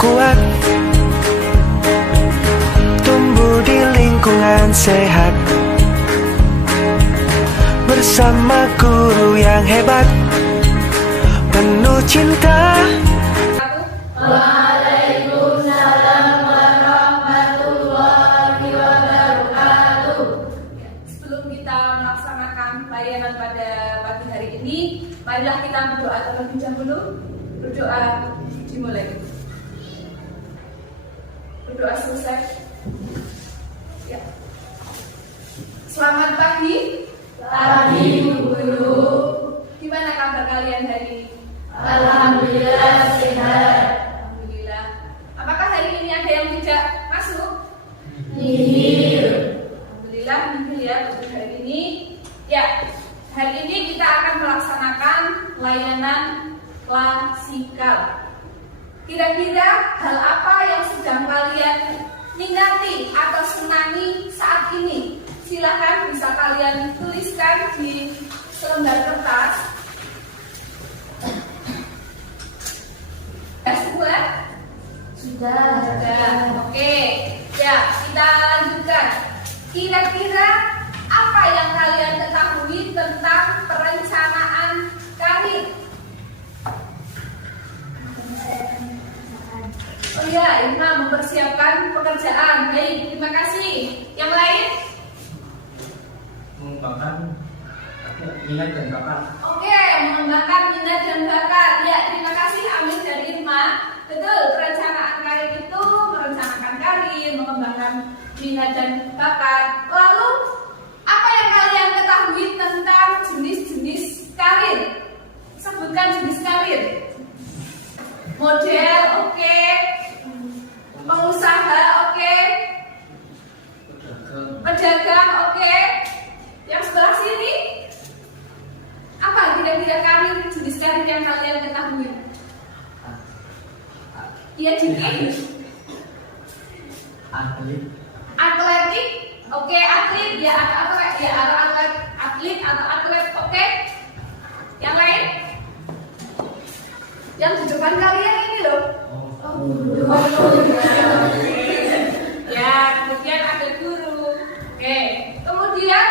kuat, tumbuh di lingkungan sehat, bersama guru yang hebat, penuh cinta. Waalaikumsalam warahmatullahi wabarakatuh. Sebelum kita melaksanakan layanan pada pagi hari ini, marilah kita berdoa terlebih dahulu. Berdoa dimulai. Berdoa selesai. Ya. Selamat pagi. Pagi Bu Guru. Gimana kabar kalian hari ini? Alhamdulillah sehat. Alhamdulillah. Apakah hari ini ada yang tidak masuk? Nihil. Alhamdulillah nihil ya untuk hari ini. Ya, hari ini kita akan melaksanakan layanan klasikal. Kira-kira hal apa yang sedang kalian minati atau senangi saat ini? Silahkan bisa kalian tuliskan di selembar kertas. Semua? Sudah. Oke. Ya, kita lanjutkan. Kira-kira apa yang kalian ketahui tentang perencanaan karir? Oh iya, Irma mempersiapkan pekerjaan. Baik, terima kasih. Yang lain? Mengembangkan minat dan bakat. Oke, mengembangkan minat dan bakat. Ya, terima kasih Amin dan Irma. Betul, perencanaan karir itu merencanakan karir, mengembangkan minat dan bakat. Lalu, apa yang kalian ketahui tentang jenis-jenis karir? Sebutkan jenis karir. Model, oke. Pengusaha, oke. Pedagang, oke. Yang sebelah sini, apa kira-kira karir, jenis karir yang kalian ketahui? Iya, dikit. Atletik, oke, atlet, ya atlet, ya atlet atau atlet, oke. Yang lain? Yang di depan kalian ini loh. Ya, kemudian ada guru. Oke, kemudian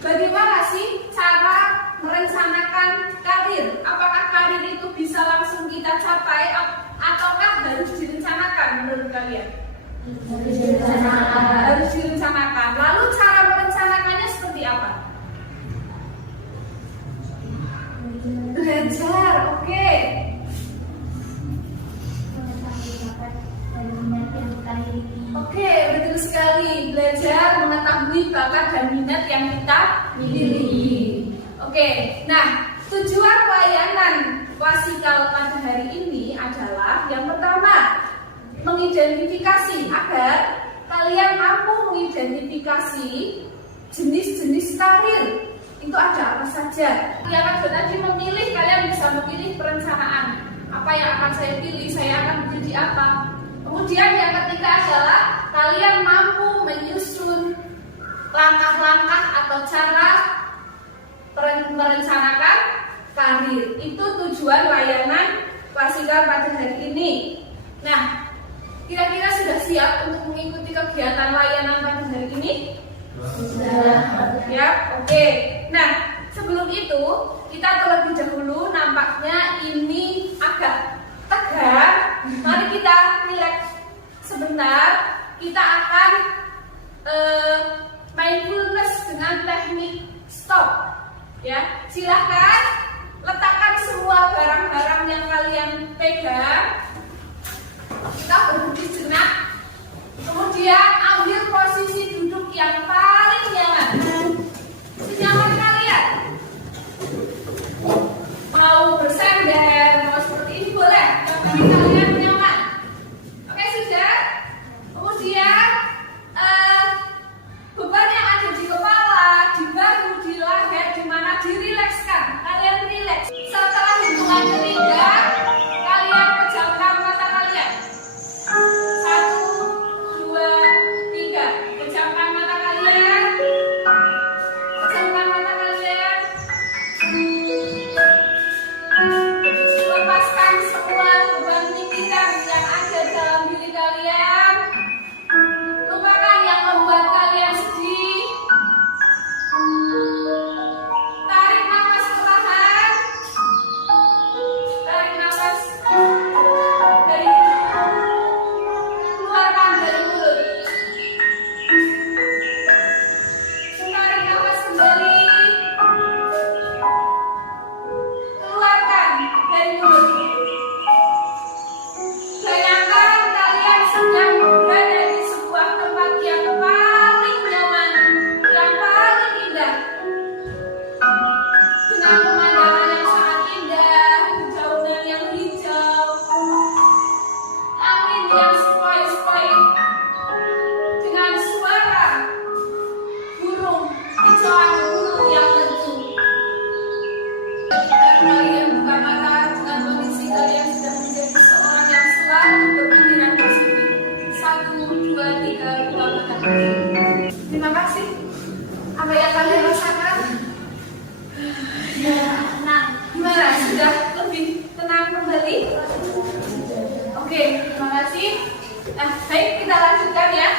bagaimana sih cara merencanakan karir? Apakah karir itu bisa langsung kita capai ataukah harus direncanakan menurut kalian? Harus direncanakan. Lalu cara merencanakannya seperti apa? Belajar, oke. Oke, betul sekali. Belajar mengetahui bakat dan minat yang kita miliki. Oke, nah tujuan layanan klasikal pada hari ini adalah yang pertama, mengidentifikasi agar kalian mampu mengidentifikasi jenis-jenis karir. Itu ada apa saja. Yang kedua tadi memilih, kalian bisa memilih perencanaan. Apa yang akan saya pilih, saya akan menjadi apa. Kemudian yang ketiga adalah kalian mampu menyusun langkah-langkah atau cara merencanakan karir. Itu tujuan layanan klasikal pada hari ini. Nah, kira-kira sudah siap untuk mengikuti kegiatan layanan pada hari ini? Sudah. Ya, oke. Nah, sebelum itu kita terlebih dahulu, nampaknya ini agak tegang. Mari kita relax sebentar. Kita akan mindfulness dengan teknik stop. Ya, silahkan letakkan semua barang-barang yang kalian pegang. Kita berhenti sejenak. Kemudian ambil posisi duduk yang paling nyaman. Senyaman kalian. Mau bersandar, mau seperti ini boleh. Tapi kalian nyaman. Oke, sudah. Kemudian beban yang ada di kepala, di bahu, di leher, di mana dirilekskan. Kalian rileks. Setelah hitungan ketiga, kalian pejamkan mata kalian. 1, 2, soal guru yang lucu. Ketika kalian buka mata dengan kondisi kalian sudah menjadi seorang yang selalu berpikiran positif. 1, 2, 3, buka mata. Terima kasih. Apa yang kalian rasakan? Ya, tenang. Gimana? Sudah lebih tenang kembali? Oke, terima kasih. Nah, baik, kita lanjutkan ya.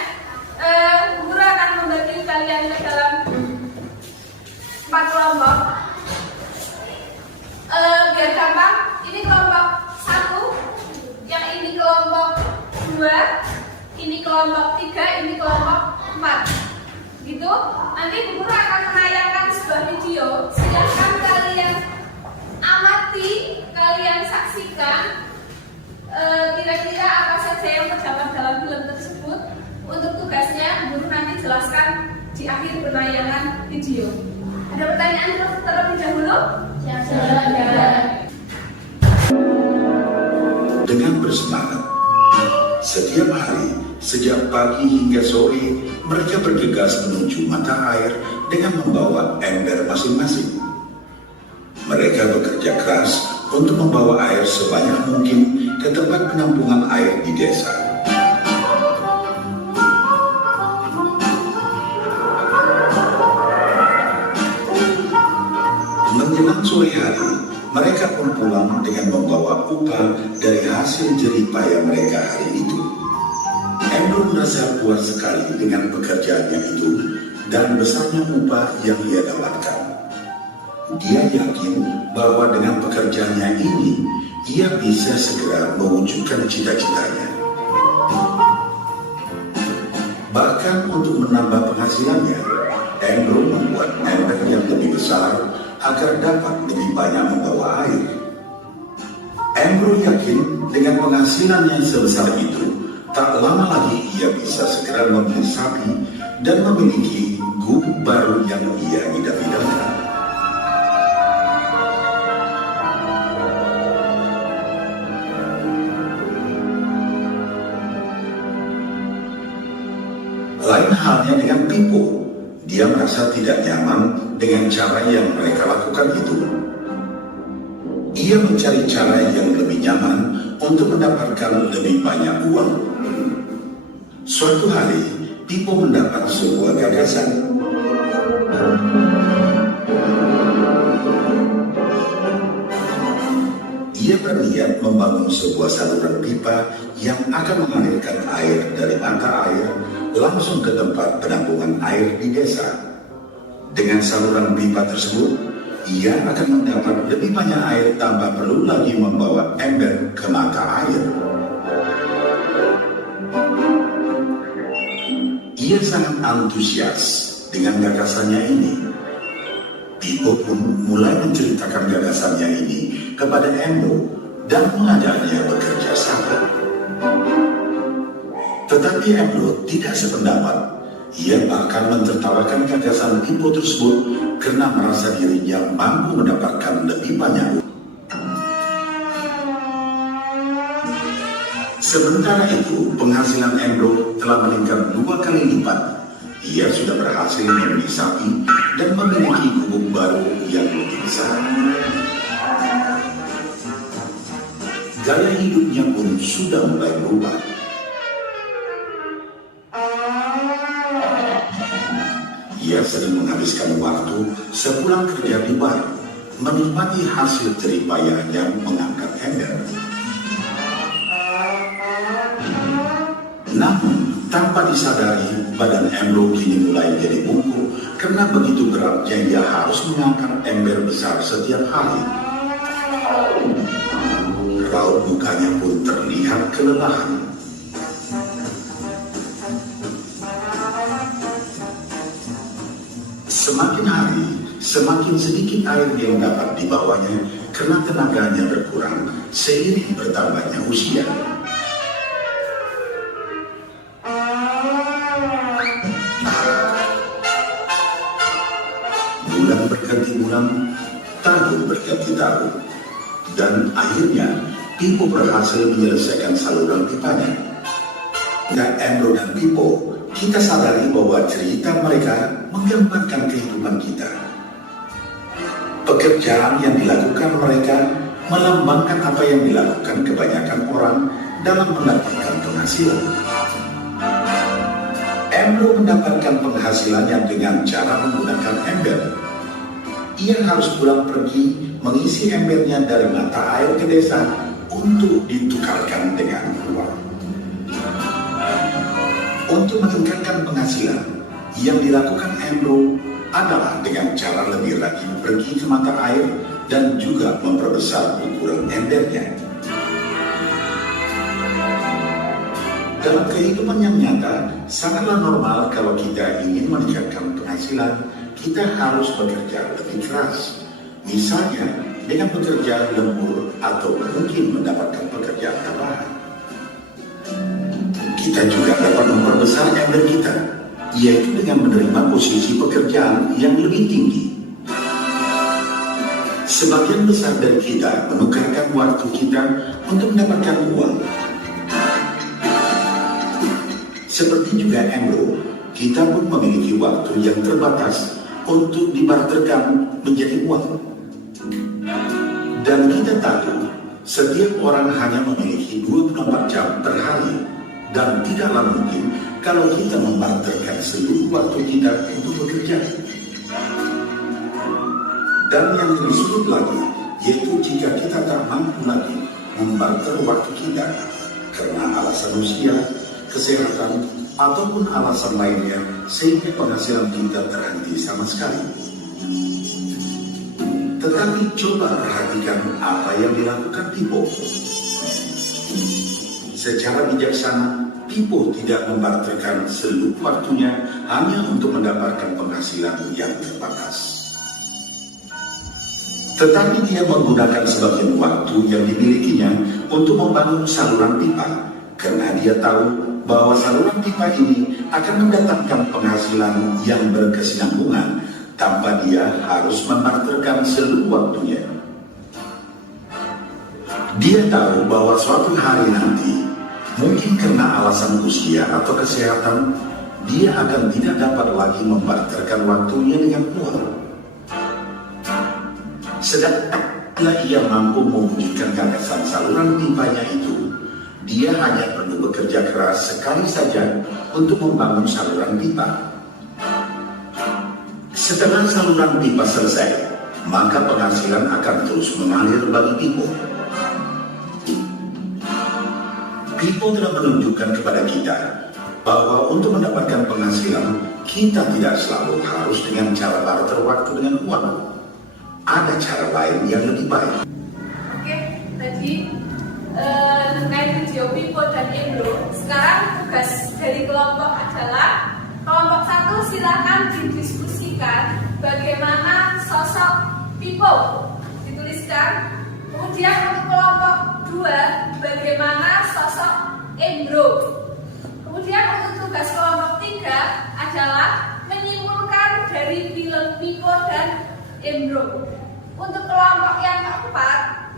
Guru akan membagi kalian ke dalam 4 kelompok. Biar gampang, ini kelompok 1, yang ini kelompok 2, ini kelompok 3, ini kelompok 4. Gitu. Nanti guru akan menayangkan sebuah video. Silahkan kalian amati, kalian saksikan kira-kira apa saja yang terdapat dalam film tersebut. Untuk tugasnya, guru nanti jelaskan di akhir penayangan video. Ada pertanyaan terlebih dahulu? Dengan bersemangat, setiap hari, sejak pagi hingga sore, mereka bergegas menuju mata air dengan membawa ember masing-masing. Mereka bekerja keras untuk membawa air sebanyak mungkin ke tempat penampungan air di desa. Menjelang sore hari, mereka pun pulang dengan membawa upah dari hasil jerih payah mereka hari itu. Andrew merasa puas sekali dengan pekerjaannya itu dan besarnya upah yang ia dapatkan. Dia yakin bahwa dengan pekerjaannya ini, ia bisa segera mewujudkan cita-citanya. Bahkan untuk menambah penghasilannya, Andrew membuat ember yang lebih besar agar dapat lebih banyak membawa air. Andrew yakin dengan penghasilan yang sebesar itu, tak lama lagi ia bisa segera membeli sapi dan memiliki gubuk baru yang ia idam-idamkan. Lain halnya dengan Pipo. Dia merasa tidak nyaman dengan cara yang mereka lakukan itu. Ia mencari cara yang lebih nyaman untuk mendapatkan lebih banyak uang. Suatu hari, Pipo mendapat sebuah gagasan. Ia berniat membangun sebuah saluran pipa yang akan mengalirkan air dari mata air langsung ke tempat penampungan air di desa. Dengan saluran pipa tersebut, ia akan mendapat lebih banyak air tanpa perlu lagi membawa ember ke mata air. Ia sangat antusias dengan gagasannya ini. Pipo pun mulai menceritakan gagasannya ini kepada Endo dan mengajaknya bekerja sama. Tetapi Endo tidak sependapat. Ia bahkan mentertawakan gagasan Pipo tersebut karena merasa dirinya mampu mendapatkan lebih banyak. Sementara itu, penghasilan Endo telah meningkat 2 kali lipat. Ia sudah berhasil membeli sapi dan memiliki gubuk baru yang lebih besar. Gaya hidupnya pun sudah mulai berubah. Ia sering menghabiskan waktu sepulang kerja di bar, menikmati hasil jerih payahnya mengangkat ember. Namun, tanpa disadari, badan Endo kini mulai jadi bungkuk karena begitu beratnya ia harus mengangkat ember besar setiap hari. Raut mukanya pun terlihat kelelahan. Semakin hari, semakin sedikit air yang dapat dibawanya karena tenaganya berkurang seiring bertambahnya usia. Bulan berganti bulan, tahun berganti tahun, dan akhirnya Pipo berhasil menyelesaikan saluran pipanya. Dan Endo dan Pipo kita sadari bahwa cerita mereka menggambarkan kehidupan kita. Pekerjaan yang dilakukan mereka melambangkan apa yang dilakukan kebanyakan orang dalam mendapatkan penghasilan. Andrew mendapatkan penghasilannya dengan cara menggunakan ember. Ia harus pulang pergi mengisi embernya dari mata air ke desa untuk ditukarkan dengan uang. Untuk meningkatkan penghasilan, yang dilakukan Andrew adalah dengan cara lebih rajin pergi ke mata air dan juga memperbesar ukuran embernya. Dalam kehidupan yang nyata, sangatlah normal kalau kita ingin meningkatkan penghasilan, kita harus bekerja lebih keras. Misalnya, dengan bekerja lembur atau mungkin mendapatkan pekerjaan tambahan. Kita juga dapat memperbesar ember kita, yaitu dengan menerima posisi pekerjaan yang lebih tinggi. Sebagian besar dari kita menukarkan waktu kita untuk mendapatkan uang. Seperti juga Andrew, kita pun memiliki waktu yang terbatas untuk dibarterkan menjadi uang. Dan kita tahu, setiap orang hanya memiliki 24 jam per hari, dan tidaklah mungkin kalau kita membarterkan seluruh waktu kita untuk bekerja. Dan yang lebih sulit lagi, yaitu jika kita tak mampu lagi membarter waktu kita karena alasan usia, kesehatan, ataupun alasan lainnya sehingga penghasilan kita terhenti sama sekali. Tetapi coba perhatikan apa yang dilakukan Pipo. Secara bijaksana, Pipo tidak membarterkan seluruh waktunya hanya untuk mendapatkan penghasilan yang terbatas. Tetapi dia menggunakan sebagian waktu yang dimilikinya untuk membangun saluran pipa, karena dia tahu bahwa saluran pipa ini akan mendatangkan penghasilan yang berkesinambungan tanpa dia harus membarterkan seluruh waktunya. Dia tahu bahwa suatu hari nanti, mungkin karena alasan usia atau kesehatan, dia akan tidak dapat lagi membarterkan waktunya dengan uang. Sedangkan ia mampu mewujudkan gagasan saluran pipanya itu, dia hanya perlu bekerja keras sekali saja untuk membangun saluran pipa. Setelah saluran pipa selesai, maka penghasilan akan terus mengalir bagi Pipo. Pipo telah menunjukkan kepada kita bahwa untuk mendapatkan penghasilan, kita tidak selalu harus dengan cara barter waktu dengan uang. Ada cara lain yang lebih baik. Oke, tadi terkait video Pipo dan Andrew. Sekarang tugas dari kelompok adalah kelompok 1 silakan didiskusikan bagaimana sosok Pipo, dituliskan. Kemudian untuk kelompok 2 bagaimana sosok Andrew. Kemudian untuk tugas kelompok 3 adalah menyimpulkan dari film Pipo dan Andrew. Untuk kelompok yang keempat,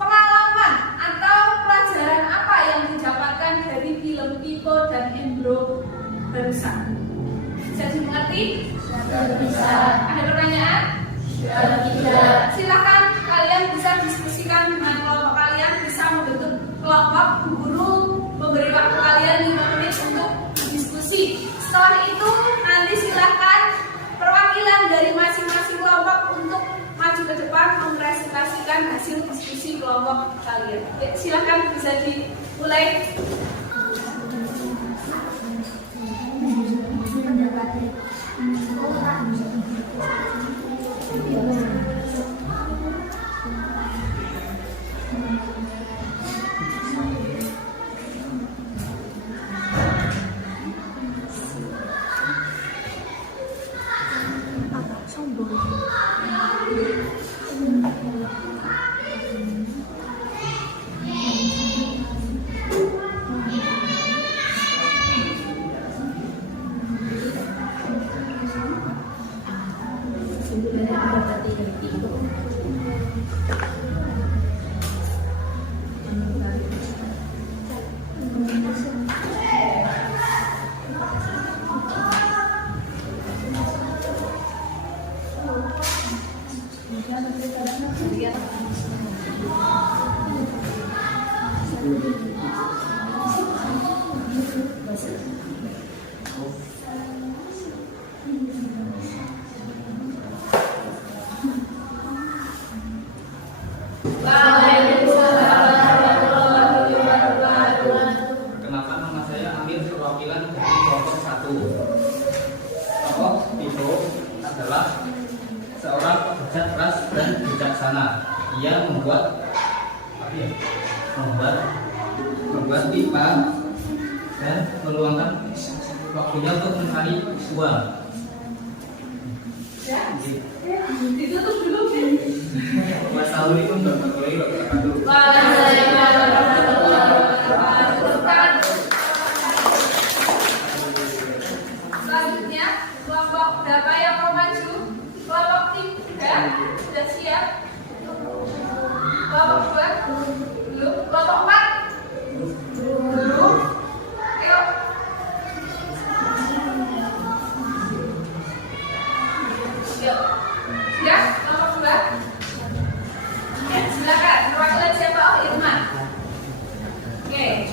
pengalaman atau pelajaran apa yang didapatkan dari film Pipo dan Andrew barusan? Bisa dimengerti? Bisa. Ada pertanyaan? Tidak. Silakan kalian bisa diskusikan dengan kelompok kalian, bisa membentuk kelompok. Guru memberi waktu kalian 5 menit untuk diskusi. Setelah itu nanti silakan perwakilan dari masing-masing kelompok untuk maju ke depan mempresentasikan hasil diskusi kelompok kalian. Ya, silakan bisa dimulai. Tokoh Pipo adalah seorang pekerja keras dan bijaksana. Ia membuat pipa dan meluangkan waktunya untuk mencari uang. Ya, ditutup dulu kan? Wassalamualaikum warahmatullahi wabarakatuh. Waalaikumsalam warahmatullahi wabarakatuh. Selanjutnya, kelompok berapa yang mau maju? Kelompok 3 sudah siap? Kelompok 2 belum? Kelompok 4 belum? Ayo. Yuk. Ya, kelompok 2. Ya, silakan. Perwakilan siapa? Oh, Irma. Oke.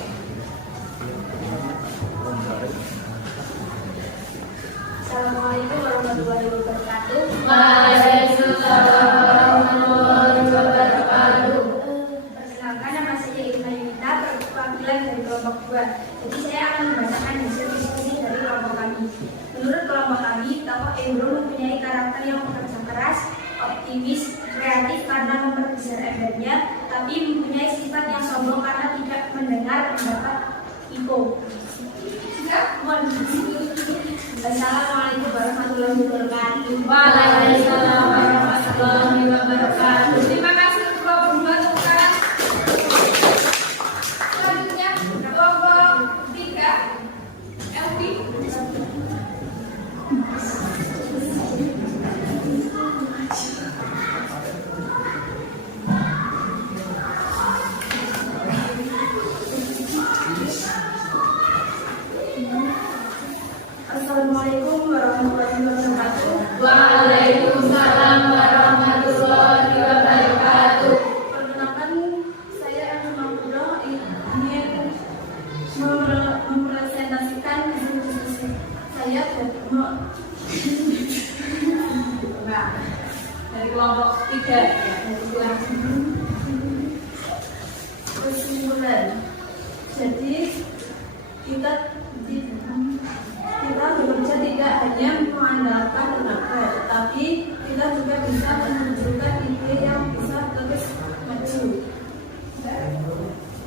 Assalamualaikum warahmatullahi wabarakatuh. Waalaikumsalam warahmatullahi wabarakatuh. Perkenalkan, nama saya Irma Yunita, perwakilan dari kelompok 2. Jadi saya akan membacakan hasil diskusi dari kelompok kami. Menurut kelompok kami, tokoh Endro mempunyai karakter yang bekerja keras, optimis, kreatif karena memperbesar embernya, tapi mempunyai sifat yang sombong karena tidak mendengar pendapat Pipo. Assalamualaikum warahmatullahi wabarakatuh. Waalaikumsalam warahmatullahi wabarakatuh. Terima kasih untuk kelompok 2 tepuk tangan. Selanjutnya kelompok 3 Elvi. Assalamualaikum warahmatullahi wabarakatuh. Waalaikumsalam warahmatullahi wabarakatuh. Perkenalkan, saya Elma Puro ingin mempresentasikan hasil diskusi saya Dari kelompok 3 kesimpulan. Jadi kita bekerja tidak hanya mengandalkan tenaga, tetapi kita juga bisa menunjukkan ide yang bisa terus maju.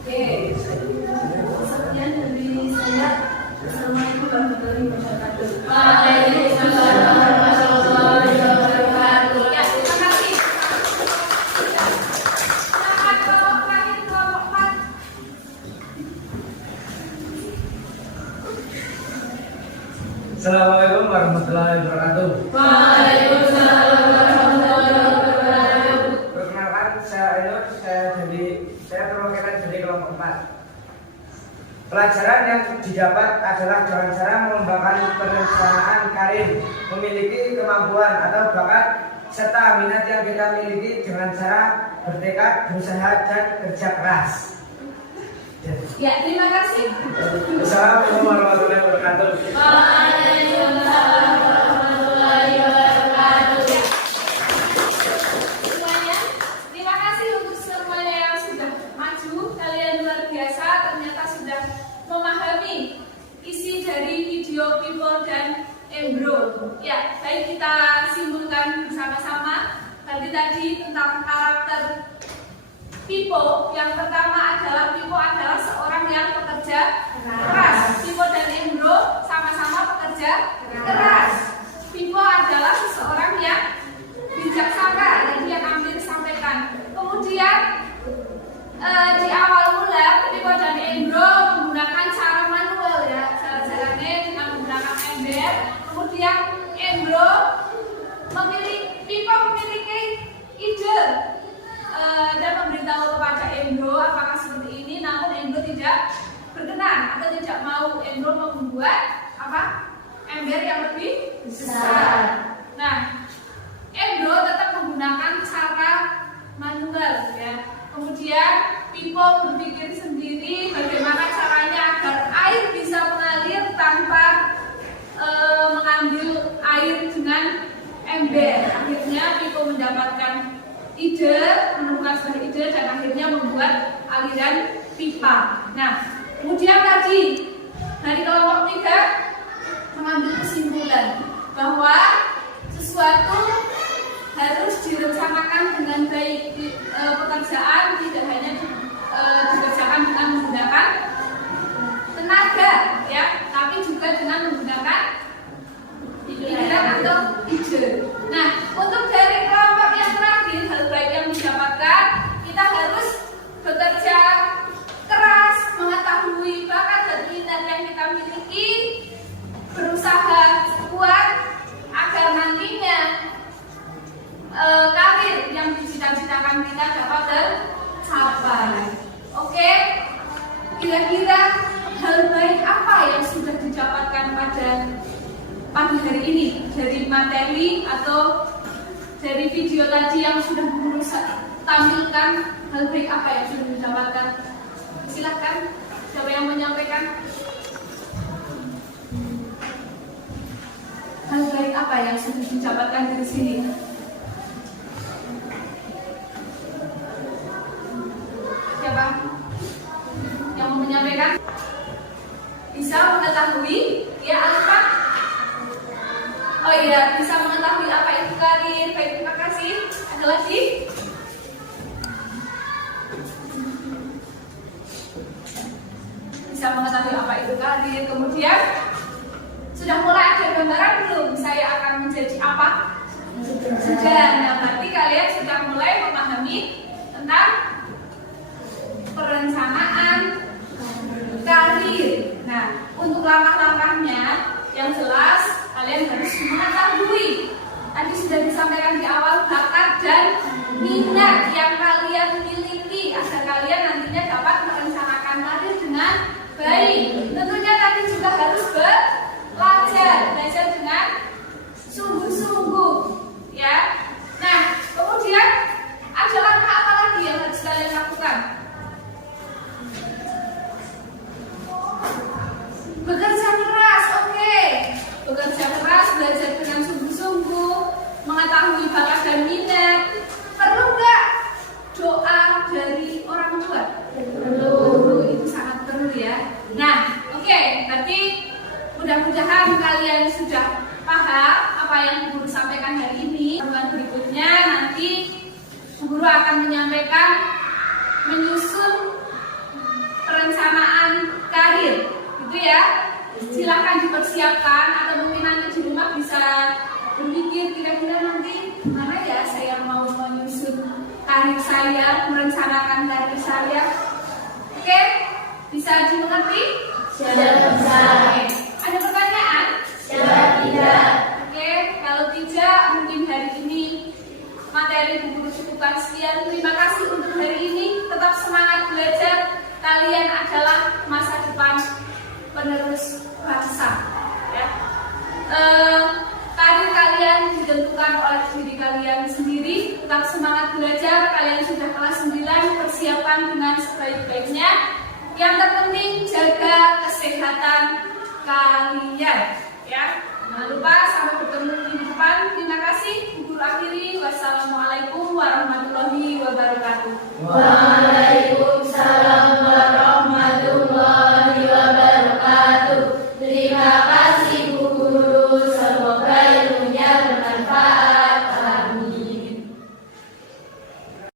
Oke. Sekian dari saya. Assalamualaikum warahmatullahi wabarakatuh. Waalaikumsalam warahmatullahi wabarakatuh. Ya, terima kasih. Selamat kelompok terakhir, kelompok 4. Assalamualaikum warahmatullahi wabarakatuh. Waalaikumsalam warahmatullahi wabarakatuh. Perkenalkan, saya Ayot, saya perwakilan dari kelompok 4. Pelajaran yang didapat adalah dengan cara mengembangkan perencanaan karir, memiliki kemampuan atau bakat serta minat yang kita miliki dengan cara bertekad, berusaha dan kerja keras. Ya, terima kasih. Assalamualaikum warahmatullahi wabarakatuh. Waalaikumsalam warahmatullahi wabarakatuh. Ya. Semuanya, terima kasih untuk semuanya yang sudah maju. Kalian luar biasa, ternyata sudah memahami isi dari video Pipo dan Endro. Ya, baik kita simpulkan bersama-sama. Tadi tentang karakter Pipo, yang pertama adalah Pipo adalah seorang yang pekerja keras. Pipo dan Endro sama-sama pekerja keras. Pipo adalah seseorang yang bijaksana, tadi yang Amir sampaikan. Kemudian di awal mula Pipo dan Endro menggunakan cara manual, ya, cara-caranya dengan menggunakan ember. Kemudian Pipo memiliki ide dan memberitahu kepada Endro apakah seperti ini, namun Endro tidak berkenan atau tidak mau. Endro membuat ember yang lebih besar. Nah, Endro tetap menggunakan cara manual, ya. Kemudian Pipo berpikir sendiri bagaimana caranya agar air bisa mengalir tanpa mengambil air dengan ember. Akhirnya Pipo mendapatkan ide, menemukan sebuah ide dan akhirnya membuat aliran pipa. Nah, kemudian tadi dari kelompok 3 sesuatu harus direncanakan dengan baik. Pekerjaan tidak hanya dikerjakan dengan menggunakan tenaga, ya, tapi juga dengan menggunakan pikiran atau ide. Nah, untuk dari kelompok yang terakhir, hal baik yang didapatkan, kita harus bekerja keras, mengetahui bakat dan minat yang kita miliki, berusaha kuat agar nantinya karir yang dicita-citakan kita dapat tercapai. Oke, kira-kira hal baik apa yang sudah didapatkan pada pagi hari ini dari materi atau dari video tadi yang sudah Guru tampilkan? Hal baik apa yang sudah didapatkan? Silakan, siapa yang menyampaikan? Hal baik apa yang sudah didapatkan dari sini? Siapa yang mau menyampaikan? Bisa mengetahui, ya apa? Oh iya, bisa mengetahui apa itu karir. Baik, terima kasih. Ada lagi? Bisa mengetahui apa itu karir. Kemudian sudah mulai ada gambaran belum saya akan menjadi apa? Sudah. Nah, berarti kalian sudah mulai memahami tentang perencanaan karir. Nah, untuk langkah-langkahnya yang jelas kalian harus mengetahui. Tadi sudah disampaikan di awal bakat dan minat yang kalian miliki agar kalian nantinya dapat merencanakan karir dengan baik. Tentunya tadi juga harus belajar dengan sungguh-sungguh, ya. Nah, kemudian ada langkah apa lagi yang harus kalian lakukan? Bekerja keras, oke. Bekerja keras, belajar dengan sungguh-sungguh, mengetahui bakat dan minat. Perlu nggak doa dari orang tua? Perlu, itu sangat perlu ya. Nah, oke, berarti mudah-mudahan kalian sudah paham apa yang Guru sampaikan hari ini. Berikutnya nanti Guru akan menyampaikan menyusun perencanaan karir, gitu ya. Silakan dipersiapkan atau mungkin nanti di rumah bisa berpikir kira-kira nanti gimana ya saya mau menyusun karir saya, merencanakan karir saya. Oke, bisa dimengerti? Bisa. Ada pertanyaan? Tidak. Oke, kalau tidak mungkin hari ini materi Guru cukupkan sekian. Terima kasih untuk hari ini. Tetap semangat belajar. Kalian adalah masa depan penerus bangsa. Ya. Karir kalian ditentukan oleh diri kalian sendiri. Tetap semangat belajar. Kalian sudah kelas 9, persiapan dengan sebaik-baiknya. Yang terpenting jaga kesehatan kalian. Ya. Jangan lupa sampai bertemu di depan. Terima kasih. Guru akhiri. Wassalamualaikum warahmatullahi wabarakatuh.